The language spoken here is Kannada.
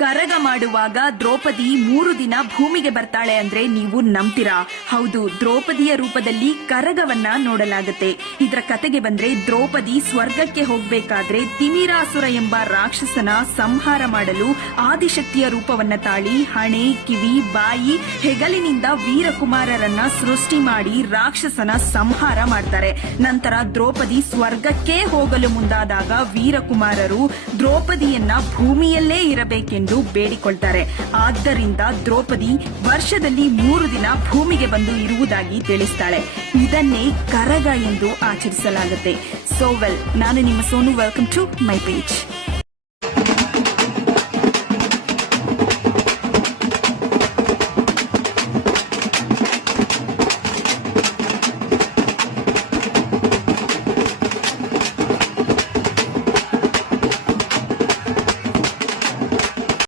ಕರಗ ಮಾಡುವಾಗ ದ್ರೌಪದಿ 3 ದಿನ ಭೂಮಿಗೆ ಬರ್ತಾಳೆ ಅಂದ್ರೆ ನೀವು ನಂಬ್ತೀರಾ? ಹೌದು, ದ್ರೌಪದಿಯ ರೂಪದಲ್ಲಿ ಕರಗವನ್ನ ನೋಡಲಾಗುತ್ತೆ. ಇದರ ಕತೆಗೆ ಬಂದ್ರೆ, ದ್ರೌಪದಿ ಸ್ವರ್ಗಕ್ಕೆ ಹೋಗ್ಬೇಕಾದ್ರೆ ತಿಮಿರಾಸುರ ಎಂಬ ರಾಕ್ಷಸನ ಸಂಹಾರ ಮಾಡಲು ಆದಿಶಕ್ತಿಯ ರೂಪವನ್ನ ತಾಳಿ ಹಣೆ, ಕಿವಿ, ಬಾಯಿ, ಹೆಗಲಿನಿಂದ ವೀರಕುಮಾರರನ್ನ ಸೃಷ್ಟಿ ಮಾಡಿ ರಾಕ್ಷಸನ ಸಂಹಾರ ಮಾಡ್ತಾರೆ. ನಂತರ ದ್ರೌಪದಿ ಸ್ವರ್ಗಕ್ಕೆ ಹೋಗಲು ಮುಂದಾದಾಗ ವೀರಕುಮಾರರು ದ್ರೌಪದಿಯನ್ನ ಭೂಮಿಯಲ್ಲೇ ಇರಬೇಕೆಂದು ಬೇಡಿಕೊಳ್ತಾರೆ. ಆದ್ದರಿಂದ ದ್ರೌಪದಿ ವರ್ಷದಲ್ಲಿ 3 ದಿನ ಭೂಮಿಗೆ ಬಂದು ಇರುವುದಾಗಿ ತಿಳಿಸ್ತಾಳೆ. ಇದನ್ನೇ ಕರಗ ಎಂದು ಆಚರಿಸಲಾಗುತ್ತೆ. ನಾನು ನಿಮ್ಮ Sonu. Welcome to my page.